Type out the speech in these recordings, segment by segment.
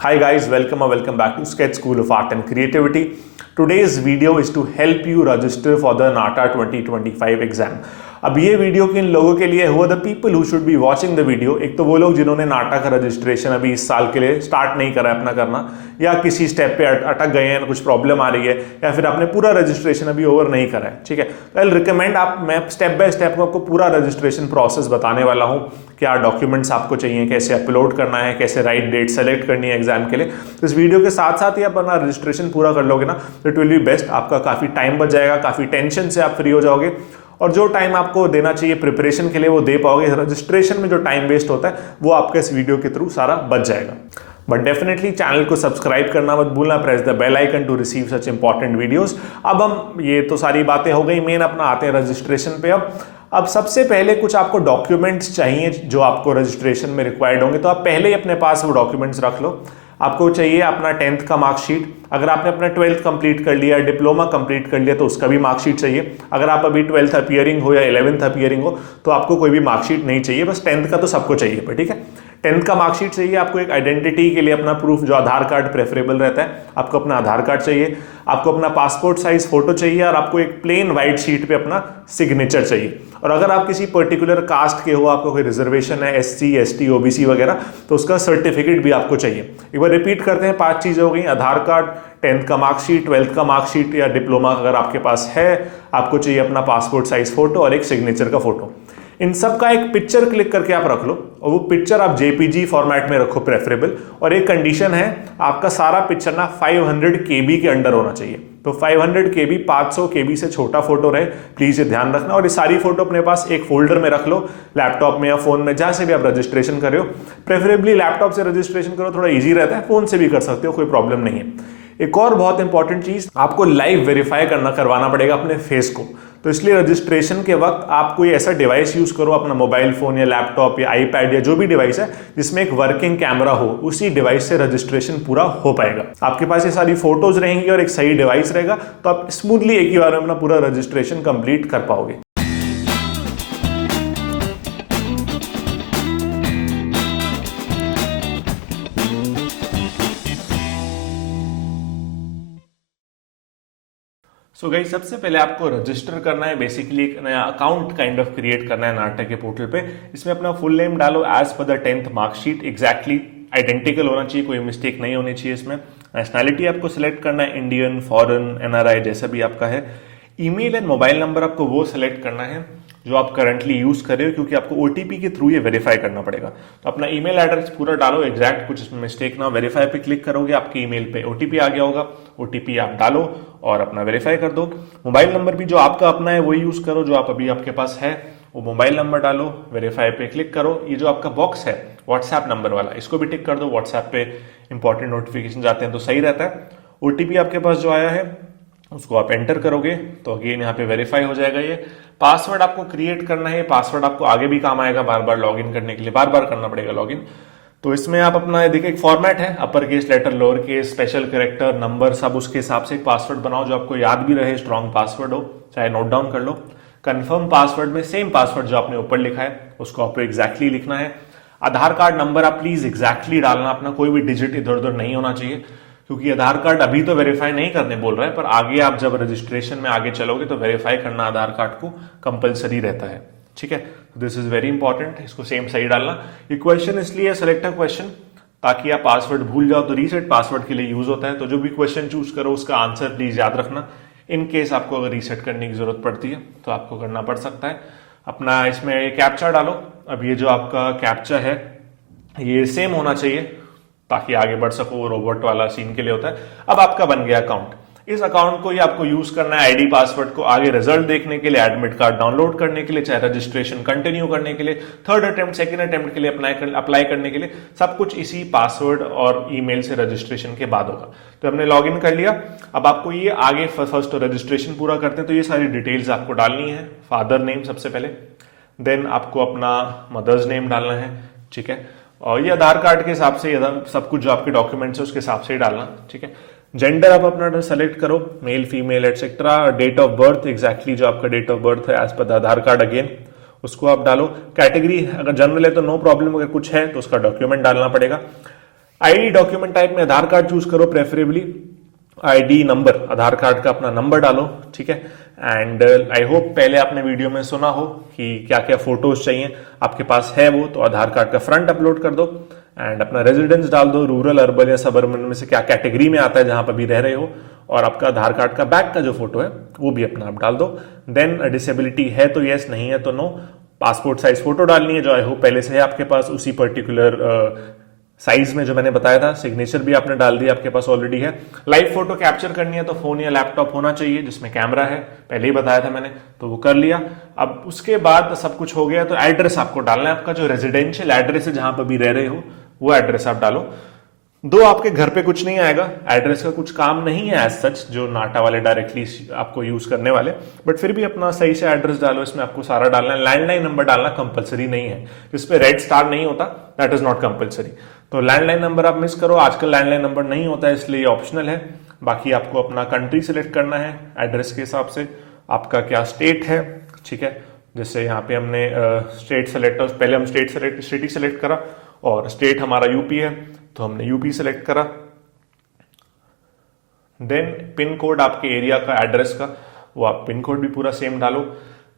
Hi guys, welcome or welcome back to Sketch School of Art and Creativity. Today's video is to help you register for the NATA 2025 exam. अब ये video किन लोगों के लिए हुआ, the people who should be watching the video. एक तो वो लोग जिन्होंने नाटा का रजिस्ट्रेशन अभी इस साल के लिए स्टार्ट नहीं करा है अपना करना, या किसी स्टेप पे अटक गए हैं, कुछ प्रॉब्लम आ रही है, या फिर आपने पूरा रजिस्ट्रेशन अभी ओवर नहीं करा है। ठीक है, तो आई रिकमेंड मैं स्टेप बाय स्टेप आपको पूरा रजिस्ट्रेशन प्रोसेस बताने वाला हूँ। क्या डॉक्यूमेंट्स आपको चाहिए, कैसे अपलोड करना है, कैसे राइट डेट सेलेक्ट करनी है एग्जाम के लिए। तो इस वीडियो के साथ साथ ही आप अपना रजिस्ट्रेशन पूरा कर लोगे ना, तो इट विल बी बेस्ट। आपका काफ़ी टाइम बच जाएगा, काफ़ी टेंशन से आप फ्री हो जाओगे, और जो टाइम आपको देना चाहिए प्रिपरेशन के लिए वो दे पाओगे। रजिस्ट्रेशन में जो टाइम वेस्ट होता है वो आपके इस वीडियो के थ्रू सारा बच जाएगा। बट डेफिनेटली चैनल को सब्सक्राइब करना मत भूलना, press the bell icon to receive such important videos. अब हम ये तो सारी बातें हो गई, मेन अपना आते हैं रजिस्ट्रेशन पे। अब सबसे पहले कुछ आपको डॉक्यूमेंट्स चाहिए जो आपको रजिस्ट्रेशन में रिक्वायर्ड होंगे, तो आप पहले ही अपने पास वो डॉक्यूमेंट्स रख लो। आपको चाहिए अपना 10th का मार्कशीट, अगर आपने अपना 12th कंप्लीट कर लिया, डिप्लोमा कंप्लीट कर लिया तो उसका भी मार्कशीट चाहिए। अगर आप अभी 12th अपीयरिंग हो या 11th अपीयरिंग हो तो आपको कोई भी मार्कशीट नहीं चाहिए, बस 10th का तो सबको चाहिए। पर ठीक है, 10th का मार्कशीट चाहिए आपको। एक आइडेंटिटी के लिए अपना प्रूफ, जो आधार कार्ड प्रेफरेबल रहता है, आपको अपना आधार कार्ड चाहिए, आपको अपना पासपोर्ट साइज फोटो चाहिए, और आपको एक प्लेन वाइट शीट पे अपना सिग्नेचर चाहिए। और अगर आप किसी पर्टिकुलर कास्ट के हो, आपको कोई रिजर्वेशन है, SC ST OBC वगैरह, तो उसका सर्टिफिकेट भी आपको चाहिए। एक बार रिपीट करते हैं, 5 चीज़ें हो गई: आधार कार्ड, 10th का मार्कशीट, 12th का मार्कशीट या डिप्लोमा अगर आपके पास है, आपको चाहिए अपना पासपोर्ट साइज फोटो और एक सिग्नेचर का फोटो। इन सब का एक पिक्चर क्लिक करके आप रख लो, और वो पिक्चर आप JPG फॉर्मेट में रखो प्रेफरेबल। और एक कंडीशन है, आपका सारा पिक्चर ना 500 KB के अंडर होना चाहिए। तो 500 KB, 500 KB से छोटा फोटो रहे, प्लीज ये ध्यान रखना। और ये सारी फोटो अपने पास एक फोल्डर में रख लो, लैपटॉप में या फोन में, जहां से भी आप रजिस्ट्रेशन कर रहे हो। प्रेफरेबली लैपटॉप से रजिस्ट्रेशन करो, थोड़ा ईजी रहता है, फोन से भी कर सकते हो, कोई प्रॉब्लम नहीं है। एक और बहुत इंपॉर्टेंट चीज, आपको लाइव वेरीफाई करवाना पड़ेगा अपने फेस को। तो इसलिए रजिस्ट्रेशन के वक्त आप कोई ऐसा डिवाइस यूज करो, अपना मोबाइल फोन या लैपटॉप या iPad या जो भी डिवाइस है जिसमें एक वर्किंग कैमरा हो, उसी डिवाइस से रजिस्ट्रेशन पूरा हो पाएगा। आपके पास ये सारी फोटोज रहेंगी और एक सही डिवाइस रहेगा, तो आप स्मूथली एक ही बार में अपना पूरा रजिस्ट्रेशन कंप्लीट कर पाओगे। सो गाइस, सबसे पहले आपको रजिस्टर करना है। बेसिकली एक नया अकाउंट काइंड ऑफ क्रिएट करना है नाटा के पोर्टल पे। इसमें अपना फुल नेम डालो as per the 10th marksheet, exactly identical होना चाहिए, कोई मिस्टेक नहीं होनी चाहिए इसमें। नेशनैलिटी आपको सिलेक्ट करना है, इंडियन, फॉरेन, NRI जैसा भी आपका है। ईमेल एंड मोबाइल नंबर आपको वो सिलेक्ट करना है जो आप करंटली यूज कर रहे हो, क्योंकि आपको OTP के थ्रू ये वेरीफाई करना पड़ेगा। तो अपना ईमेल एड्रेस पूरा डालो एग्जैक्ट, कुछ इसमें मिस्टेक ना हो। वेरीफाई पे क्लिक करोगे, आपके ईमेल पे OTP आ गया होगा, OTP आप डालो और अपना वेरीफाई कर दो। मोबाइल नंबर भी जो आपका अपना है वही यूज करो, जो आप अभी आपके पास है वो मोबाइल नंबर डालो, वेरीफाई पे क्लिक करो। ये जो आपका बॉक्स है व्हाट्सएप नंबर वाला, इसको भी टिक कर दो। व्हाट्सएप पे इंपॉर्टेंट नोटिफिकेशन आते हैं तो सही रहता है। OTP आपके पास जो आया है उसको आप एंटर करोगे तो अगेन यहाँ पे वेरीफाई हो जाएगा। ये पासवर्ड आपको क्रिएट करना है, पासवर्ड आपको आगे भी काम आएगा, बार बार लॉगिन करने के लिए बार बार करना पड़ेगा लॉगिन। तो इसमें आप अपना देखिए एक फॉर्मेट है, upper case, letter, lower case, special character, number, सब उसके हिसाब से एक पासवर्ड बनाओ जो आपको याद भी रहे, स्ट्रॉन्ग पासवर्ड हो, चाहे नोट डाउन कर लो। कंफर्म पासवर्ड में सेम पासवर्ड जो आपने ऊपर लिखा है उसको आपको एग्जैक्टली लिखना है। आधार कार्ड नंबर आप प्लीज एग्जैक्टली डालना, अपना कोई भी डिजिट इधर उधर नहीं होना चाहिए, क्योंकि आधार कार्ड अभी तो वेरीफाई नहीं करने बोल रहा है, पर आगे आप जब रजिस्ट्रेशन में आगे चलोगे तो वेरीफाई करना आधार कार्ड को कंपलसरी रहता है। ठीक है, दिस इज वेरी इंपॉर्टेंट, इसको सेम सही डालना। ये क्वेश्चन इसलिए सेलेक्ट अ क्वेश्चन ताकि आप पासवर्ड भूल जाओ तो रीसेट पासवर्ड के लिए यूज होता है। तो जो भी क्वेश्चन चूज करो उसका आंसर प्लीज याद रखना, इन केस आपको अगर रीसेट करने की जरूरत पड़ती है तो आपको करना पड़ सकता है। अपना इसमें कैप्चा डालो। अब ये जो आपका कैप्चा है ये सेम होना चाहिए ताकि आगे बढ़ सको, वो रोबोट वाला सीन के लिए होता है। अब आपका बन गया अकाउंट, इस अकाउंट को ही आपको यूज करना है आईडी पासवर्ड को आगे रिजल्ट देखने के लिए, एडमिट कार्ड डाउनलोड करने के लिए, चाहे रजिस्ट्रेशन कंटिन्यू करने के लिए, थर्ड अटेम्प्ट, सेकंड अटेम्प्ट के लिए अप्लाई करने के लिए, सब कुछ इसी पासवर्ड और ईमेल से रजिस्ट्रेशन के बाद होगा। तो हमने लॉग इन कर लिया। अब आपको ये आगे फर्स्ट रजिस्ट्रेशन पूरा करते हैं तो ये सारी डिटेल्स आपको डालनी है। फादर नेम सबसे पहले, देन आपको अपना मदर्स नेम डालना है। ठीक है, और ये आधार कार्ड के हिसाब से सब कुछ जो आपके डॉक्यूमेंट्स है उसके हिसाब से ही डालना। ठीक है, जेंडर आप अपना सेलेक्ट करो, male, female, etcetera. Date of birth exactly जो आपका डेट ऑफ बर्थ है as per Aadhaar card again उसको आप डालो। कैटेगरी अगर जनरल है तो नो प्रॉब्लम, अगर कुछ है तो उसका डॉक्यूमेंट डालना पड़ेगा। आईडी डॉक्यूमेंट टाइप में आधार कार्ड चूज करो प्रेफरेबली, आईडी नंबर, आधार कार्ड का अपना नंबर डालो, ठीक है। एंड आई होप पहले आपने वीडियो में सुना हो कि क्या क्या फोटोज चाहिए, आपके पास है वो तो आधार कार्ड का फ्रंट अपलोड कर दो एंड अपना रेजिडेंस डाल दो, रूरल, अर्बन या सबर्बन में से क्या कैटेगरी में आता है जहां पर भी रह रहे हो, और आपका आधार कार्ड का बैक का जो फोटो है वो भी अपना आप डाल दो। देन डिसेबिलिटी है तो यस, नहीं है तो नो। पासपोर्ट साइज फोटो डालनी है जो आई होप पहले से है आपके पास उसी पर्टिकुलर साइज में जो मैंने बताया था। सिग्नेचर भी आपने डाल दिया, आपके पास ऑलरेडी है। लाइव फोटो कैप्चर करनी है तो फोन या लैपटॉप होना चाहिए जिसमें कैमरा है, पहले ही बताया था मैंने, तो वो कर लिया। अब उसके बाद सब कुछ हो गया तो एड्रेस आपको डालना है, आपका जो रेजिडेंशियल एड्रेस है जहां पर भी रह रहे हो वो एड्रेस आप डालो। दो आपके घर पे कुछ नहीं आएगा, एड्रेस का कुछ काम नहीं है एज सच जो नाटा वाले डायरेक्टली आपको यूज करने वाले, बट फिर भी अपना सही से एड्रेस डालो, इसमें आपको सारा डालना है। लैंडलाइन नंबर डालना कंपलसरी नहीं है, जिसपे रेड स्टार नहीं होता दैट इज नॉट कंपलसरी, तो लैंडलाइन नंबर आप मिस करो, आजकल लैंडलाइन नंबर नहीं होता है इसलिए ऑप्शनल है। बाकी आपको अपना कंट्री सिलेक्ट करना है एड्रेस के हिसाब से, आपका क्या स्टेट है, ठीक है। जैसे यहाँ पे हमने स्टेट सेलेक्ट, पहले हम स्टेट सेलेक्ट करा और स्टेट हमारा यूपी है तो हमने यूपी सेलेक्ट करा। देन पिन कोड आपके एरिया का, एड्रेस का, वो आप पिन कोड भी पूरा सेम डालो।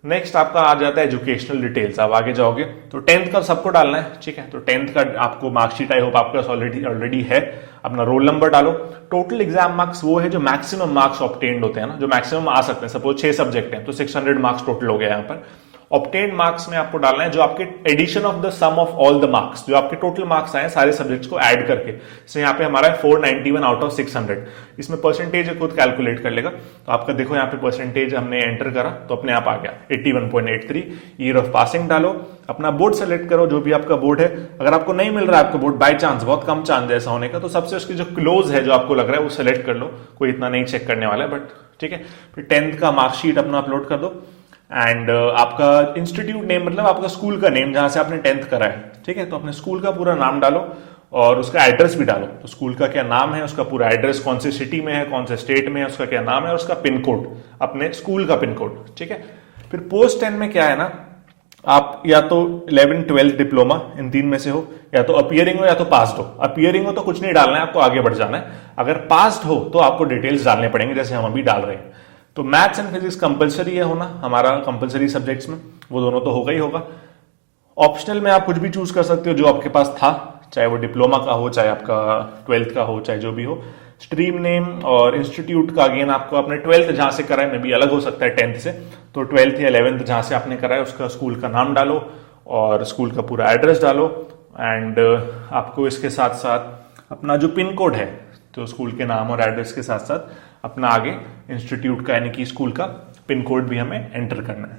नेक्स्ट आपका आ जाता है एजुकेशनल डिटेल्स, आप आगे जाओगे तो 10th का सबको डालना है, ठीक है। तो 10th का आपको मार्कशीट आई होप आपके पास ऑलरेडी है, अपना रोल नंबर डालो। टोटल एग्जाम मार्क्स वो है जो मैक्सिमम मार्क्स ऑब्टेन्ड होते हैं ना, जो मैक्सिमम आ सकते हैं, सपोज 6 सब्जेक्ट हैं तो 600 मार्क्स टोटल हो गया यहाँ पर। ऑब्टेन्ड मार्क्स में आपको डालना है जो आपके addition of the sum of all the marks, जो आपके टोटल मार्क्स आए सारे सब्जेक्ट्स को ऐड करके। जैसे यहाँ पे हमारा है 491 आउट ऑफ 600, इसमें परसेंटेज खुद कैलकुलेट कर लेगा। तो आपका देखो यहाँ पे परसेंटेज हमने एंटर करा तो अपने आप आ गया 81.83। ईयर ऑफ पासिंग डालो, अपना बोर्ड सेलेक्ट करो जो भी आपका बोर्ड है। अगर आपको नहीं मिल रहा है आपका बोर्ड बाय चांस, बहुत कम चांस है ऐसा होने का, तो सबसे उसकी जो क्लोज है जो आपको लग रहा है वो सेलेक्ट कर लो, कोई इतना नहीं चेक करने वाला है, बट ठीक है। फिर 10th का मार्कशीट अपना अपलोड कर दो एंड आपका इंस्टीट्यूट नेम, मतलब आपका स्कूल का नेम जहां से आपने 10th करा है, ठीक है। तो अपने स्कूल का पूरा नाम डालो और उसका एड्रेस भी डालो, तो स्कूल का क्या नाम है, उसका पूरा एड्रेस, कौन से सिटी में है, कौन से स्टेट में है, उसका क्या नाम है और उसका पिन कोड, अपने स्कूल का पिन कोड, ठीक है। फिर पोस्ट 10 में क्या है ना, आप या तो 11th 12th डिप्लोमा इन 3 में से हो, या तो अपियरिंग हो या तो पास्ड हो। अपियरिंग हो तो कुछ नहीं डालना है, आपको आगे बढ़ जाना है। अगर पास्ड हो तो आपको डिटेल्स डालने पड़ेंगे जैसे हम अभी डाल रहे हैं। तो मैथ्स एंड फिजिक्स कंपलसरी है होना हमारा, कंपलसरी सब्जेक्ट्स में वो दोनों तो होगा ही होगा। ऑप्शनल में आप कुछ भी चूज कर सकते हो जो आपके पास था, चाहे वो डिप्लोमा का हो, चाहे आपका 12th का हो, चाहे जो भी हो। स्ट्रीम नेम और इंस्टीट्यूट का अगेन आपको अपने 12th जहां से करा है, में भी अलग हो सकता है 10th से, तो 12th या 11th जहां से आपने करा है उसका स्कूल का नाम डालो और स्कूल का पूरा एड्रेस डालो। एंड आपको इसके साथ साथ अपना जो पिन कोड है, तो स्कूल के नाम और एड्रेस के साथ साथ अपना आगे इंस्टीट्यूट का यानी कि स्कूल का पिन कोड भी हमें एंटर करना है।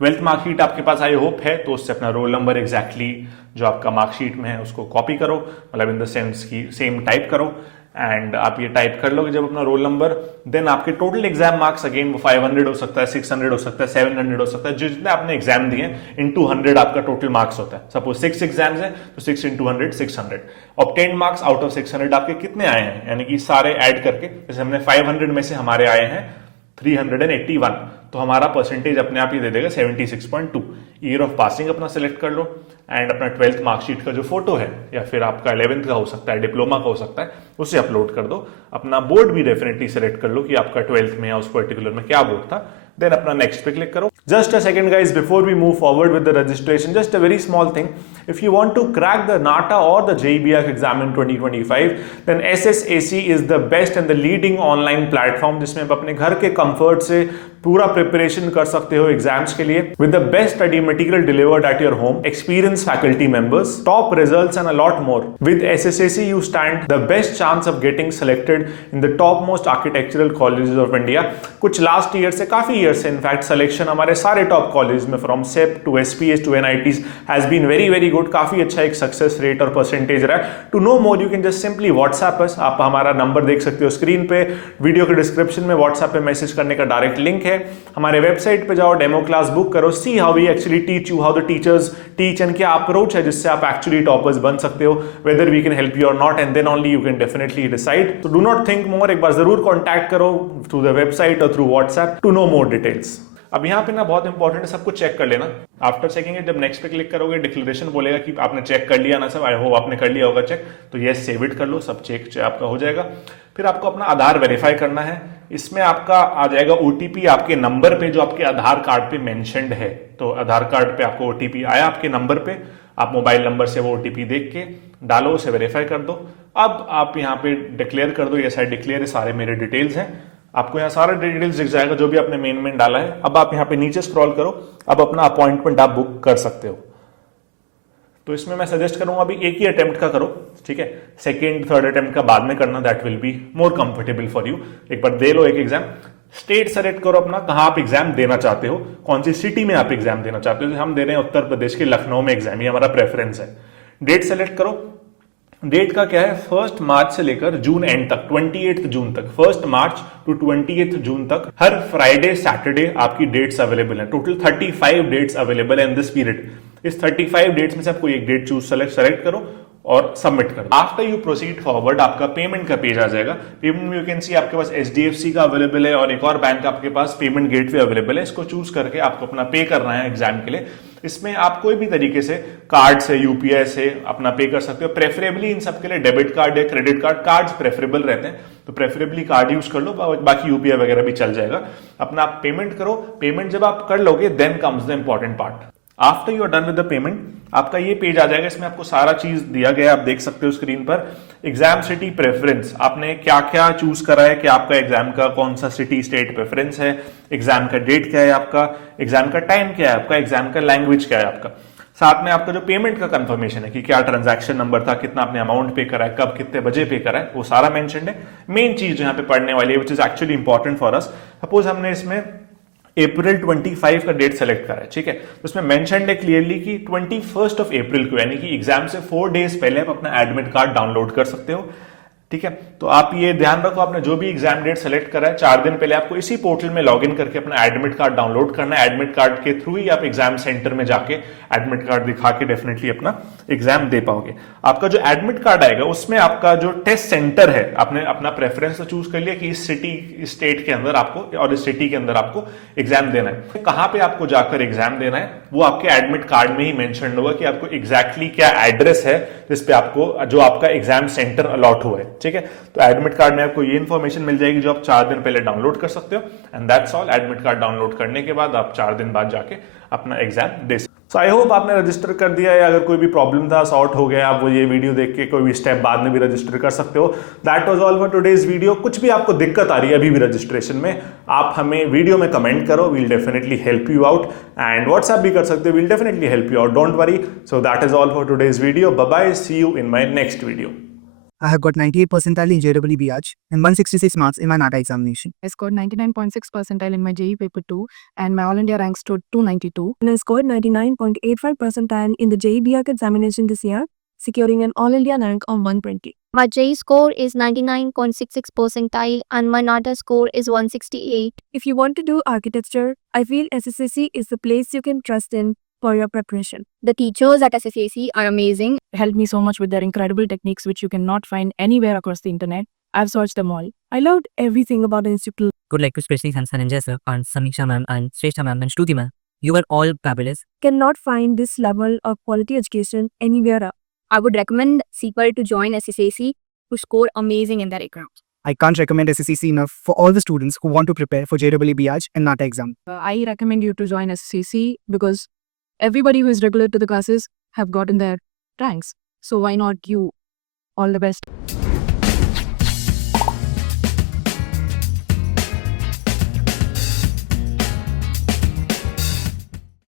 12th मार्कशीट आपके पास आई होप है, तो उससे अपना रोल नंबर एग्जैक्टली जो आपका मार्कशीट में है उसको कॉपी करो, मतलब इन द सेंस की सेम टाइप करो एंड आप ये टाइप कर लोगे जब अपना रोल नंबर। देन आपके टोटल एग्जाम मार्क्स अगेन वो 500 हो सकता है, 600 हो सकता है, 700 हो सकता है, जितने आपने एग्जाम दिए इनटू 100 आपका टोटल मार्क्स होता है। सपोज 6 एग्जाम्स है तो 6 into 100 600। Obtained marks out of 600 आपके कितने आए हैं, यानी कि सारे ऐड करके, जैसे हमने 500 में से हमारे आए हैं 381, तो हमारा परसेंटेज अपने आप ही दे देगा 76.2। ईयर ऑफ पासिंग अपना सेलेक्ट कर लो एंड अपना 12th मार्कशीट का जो फोटो है, या फिर आपका 11th का हो सकता है, डिप्लोमा का हो सकता है, उसे अपलोड कर दो। अपना बोर्ड भी डेफिनेटली सेलेक्ट कर लो कि आपका 12th में या उस पर्टिकुलर में क्या बोर्ड था। देन अपना नेक्स्ट पे क्लिक करो। Just a second guys, before we move forward with the registration, just a very small thing. If you want to crack the NATA or the JEBIAC exam in 2025, then SSAC is the best and the leading online platform जिसमें आप अपने घर के comfort से पूरा preparation कर सकते हो एग्जाम्स के लिए, with the best study material delivered at your home, experienced faculty members, top results and a lot more. With SSAC you stand the best chance of getting selected in the topmost architectural colleges of India. कुछ last year से, काफी year से in fact selection हमारे सारे top college में from सेप to SPS to NITs has been very very good. काफी अच्छा एक सक्सेस रेट और परसेंटेज रहा है। To know more you can just simply WhatsApp us. आप हमारा नंबर देख सकते हो स्क्रीन पे, वीडियो के डिस्क्रिप्शन में व्हाट्सएप पे मैसेज करने का डायरेक्ट लिंक है। हमारे वेबसाइट पे जाओ, डेमो क्लास बुक करो, see how we actually teach you, how the teachers teach and क्या अप्रोच है जिससे आप एक्चुअली टॉपर्स बन सकते हो, whether we can help you और not, and then only you can definitely decide. तो डू नॉट थिंक मोर, एक बार जरूर कॉन्टैक्ट करो थ्रू द वेबसाइट और through WhatsApp to know more details. अब यहाँ पे ना बहुत इंपॉर्टेंट है, सबको चेक कर लेना। आफ्टर चेकिंग जब नेक्स्ट पे क्लिक करोगे डिक्लेरेशन बोलेगा कि आपने चेक कर लिया ना सब, आई होप आपने कर लिया होगा चेक, तो यस सेव इट कर लो, सब चेक आपका हो जाएगा। फिर आपको अपना आधार वेरीफाई करना है। इसमें आपका आ जाएगा ओटीपी आपके नंबर पे जो आपके आधार कार्ड पे मेंशन्ड है। तो आधार कार्ड पे आपको ओटीपी आया आपके नंबर पे, आप मोबाइल नंबर से वो ओटीपी देख के डालो, उसे वेरीफाई कर दो। अब आप यहाँ पे डिक्लेयर कर दो, ये सारे डिक्लेयर सारे मेरे डिटेल्स हैं, आपको यहाँ सारा डिटेल्स दिख जाएगा जो भी आपने मेन में डाला है। अब आप यहाँ पे नीचे स्क्रॉल करो, अब अपना अपॉइंटमेंट आप बुक कर सकते हो। तो इसमें मैं सजेस्ट करूंगा अभी एक ही अटेम्प्ट का करो, ठीक है, सेकेंड थर्ड अटेम्प्ट का बाद में करना, that will be more comfortable for you. एक बार दे लो एक एग्जाम, स्टेट सेलेक्ट करो अपना, कहां आप एग्जाम देना चाहते हो, कौन सी सिटी में आप एग्जाम देना चाहते हो। हम दे रहे हैं उत्तर प्रदेश के लखनऊ में एग्जाम, ये हमारा प्रेफरेंस है। डेट सेलेक्ट करो, डेट का क्या है, 1 मार्च से लेकर जून एंड तक, 28 जून तक, 1 मार्च टू 28 जून तक हर फ्राइडे सैटरडे आपकी डेट्स अवेलेबल है। टोटल 35 डेट्स अवेलेबल है इन दिस पीरियड। इस 35 डेट्स में से आप कोई एक डेट चूज सेलेक्ट करो और सबमिट करो। आफ्टर यू प्रोसीड फॉरवर्ड आपका पेमेंट का पेज आ जाएगा। पेमेंट में यू कैन सी आपके पास HDFC का अवेलेबल है और एक और बैंक आपके पास पेमेंट गेटवे अवेलेबल है। इसको चूज करके आपको अपना पे करना है एग्जाम के लिए। इसमें आप कोई भी तरीके से कार्ड से, UPI से अपना पे कर सकते हो। प्रेफरेबली इन सब के लिए डेबिट कार्ड या क्रेडिट कार्ड, कार्ड्स प्रेफरेबल रहते हैं, तो प्रेफरेबली कार्ड यूज कर लो, बाकी UPI वगैरह भी चल जाएगा। अपना आप पेमेंट करो। पेमेंट जब आप कर लोगे then comes the important part. After you are done with the payment आपका ये पेज आ जाएगा, इसमें आपको सारा चीज दिया गया है, आप देख सकते हो स्क्रीन पर। एग्जाम सिटी प्रेफरेंस, आपने क्या क्या चूज करा है कि आपका एग्जाम का कौन सा सिटी स्टेट प्रेफरेंस है, एग्जाम का डेट क्या है आपका, एग्जाम का टाइम क्या है आपका, एग्जाम का लैंग्वेज क्या है आपका, साथ में आपका जो पेमेंट का कंफर्मेशन है कि क्या ट्रांजैक्शन नंबर था, कितना आपने अमाउंट पे करा है, कब कितने बजे पे करा है, वो सारा मेंशन्ड है। मेन चीज जो यहाँ पे पढ़ने वाली है which is actually important for us, suppose हमने इसमें अप्रैल 25 का डेट सेलेक्ट करा है, ठीक है, तो उसमें मेंशन्ड है क्लियरली कि 21 अप्रैल को, यानी कि एग्जाम से 4 डेज पहले आप अपना एडमिट कार्ड डाउनलोड कर सकते हो, ठीक है। तो आप ये ध्यान रखो, आपने जो भी एग्जाम डेट सेलेक्ट करा है 4 दिन पहले आपको इसी पोर्टल में लॉगिन करके अपना एडमिट कार्ड डाउनलोड करना है। एडमिट कार्ड के थ्रू ही आप एग्जाम सेंटर में जाके एडमिट कार्ड दिखा के डेफिनेटली अपना एग्जाम दे पाओगे। आपका जो एडमिट कार्ड आएगा उसमें आपका जो टेस्ट सेंटर है, आपने अपना प्रेफरेंस तो चूज कर लिया कि इस सिटी, इस स्टेट के अंदर आपको और इस सिटी के अंदर आपको एग्जाम देना है। कहां पे आपको जाकर एग्जाम देना है वो आपके एडमिट कार्ड में ही मेंशन होगा कि आपको एग्जैक्टली क्या एड्रेस है जिस पे आपको, जो आपका एग्जाम सेंटर अलॉट हुआ है, ठीक है। तो एडमिट कार्ड में आपको ये इन्फॉर्मेशन मिल जाएगी जो आप 4 दिन पहले डाउनलोड कर सकते हो, and that's all. Admit card download करने के बाद आप 4 दिन बाद जाके अपना एग्जाम दे सकते। सो आई होप आपने रजिस्टर कर दिया है। अगर कोई भी प्रॉब्लम था सॉर्ट हो गया, आप वो ये वीडियो देख के कोई भी स्टेप बाद में भी रजिस्टर कर सकते हो। That was all for today's video. कुछ भी आपको दिक्कत आ रही है अभी भी रजिस्ट्रेशन में, आप हमें वीडियो में कमेंट करो, we'll definitely help you out, and WhatsApp भी कर सकते हो, we'll definitely help you out, don't worry. So that is all for today's video. Bye bye, see you in my next video. I have got 98 percentile in JEE BH and 166 marks in my NATA examination. I scored 99.6 percentile in my JEE paper 2 and my all India rank stood 292. And I scored 99.85 percentile in the JEE BH examination this year, securing an all India rank of 120. My JEE score is 99.66 percentile and my NATA score is 168. If you want to do architecture, I feel SSAC is the place you can trust in for your preparation. The teachers at SSAC are amazing. Helped me so much with their incredible techniques which you cannot find anywhere across the internet. I've searched them all. I loved everything about the institute. Would like to especially thank Sanjay sir and Samiksha ma'am and Shrestha ma'am and Shruti ma'am. You were all fabulous. Cannot find this level of quality education anywhere else. I would recommend people to join SSAC to score amazing in their exams. I can't recommend SSCC enough for all the students who want to prepare for JEE BH and NATA exam. I recommend you to join SCC because everybody who is regular to the classes have gotten their ranks. So why not you? All the best.